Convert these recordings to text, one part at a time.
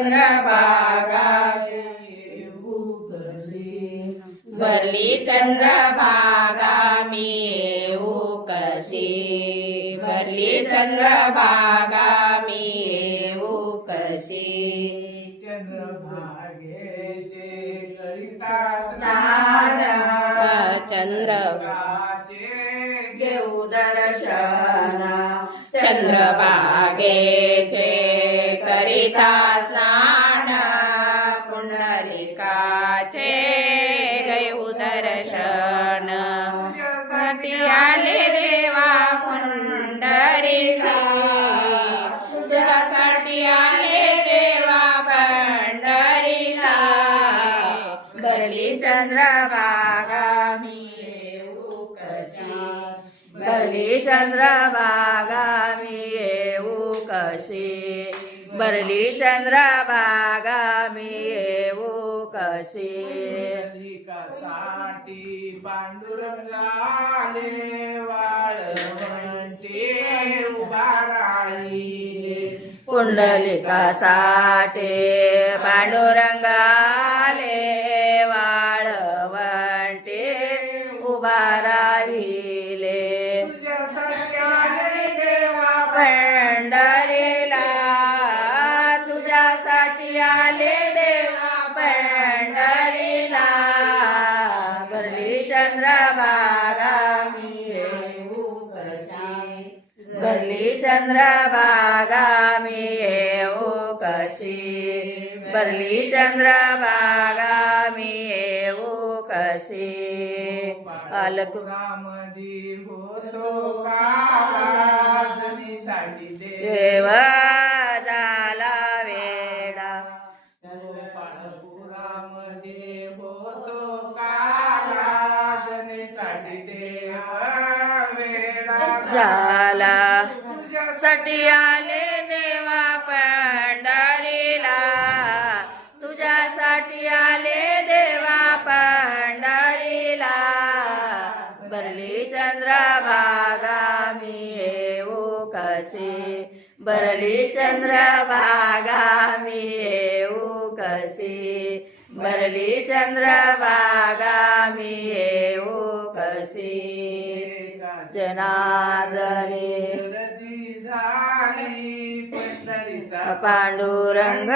चंद्रभागा भरली चंद्रभागा मी येऊ कशी? भरली चंद्रभागा मी येऊ कशी चंद्रभागेचे करिता स्नान चंद्र स्नानाचे घेऊ दर्शन चंद्रभागेचे करिता स्नान पुंडलिकाचे घेऊ दर्शनसाठी आले देवा पंढरीशी तुझ्यासाठी आले देवा पंढरीचा भरली चंद्रभागा मी येऊ कशी? भरली चंद्रभागा मी कशी? भरली चंद्रभागा मी येऊ कशी? साठी पांडुरंगाले वाळवंटे उभा राहिले? पुंडलिकासाठी पांडुरंगाले वाळवंटे उभा राहिले. देवा भरली येऊ कशी बरली चंद्रभागा येऊ कशी अलक होतो काजनीसाठी देव झाला वेडा गोपाळपुरामध्ये होतो काजनीसाठी देव वेळा झाला साठी आले देवा पंढरीला. तुझ्यासाठी आले देवा पंढरीला. बरली चंद्रभागा मी येऊ कशी? बरली चंद्रभागा मी येऊ कशी? बरली चंद्रभागा मी येऊ कशी? जनादरी पांडुरंग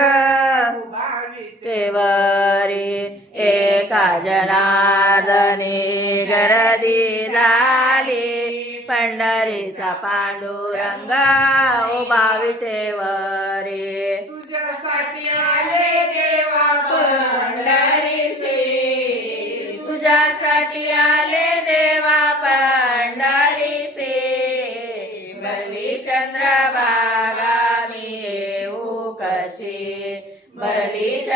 तेवरी एका जनार्दने गर्दी झाली. पंढरीचा पांडुरंग उभा विटेवरी. तुझ्यासाठी आले देवा पंढरीचे तुझ्यासाठी आले देवा पंढरीसे भरली चंद्रभागा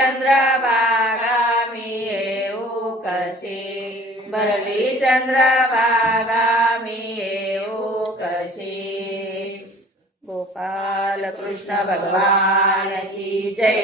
चंद्रभागा मी येऊ कशी भरली चंद्रभागा मी येऊ कशी गोपाल कृष्ण भगवान की जय.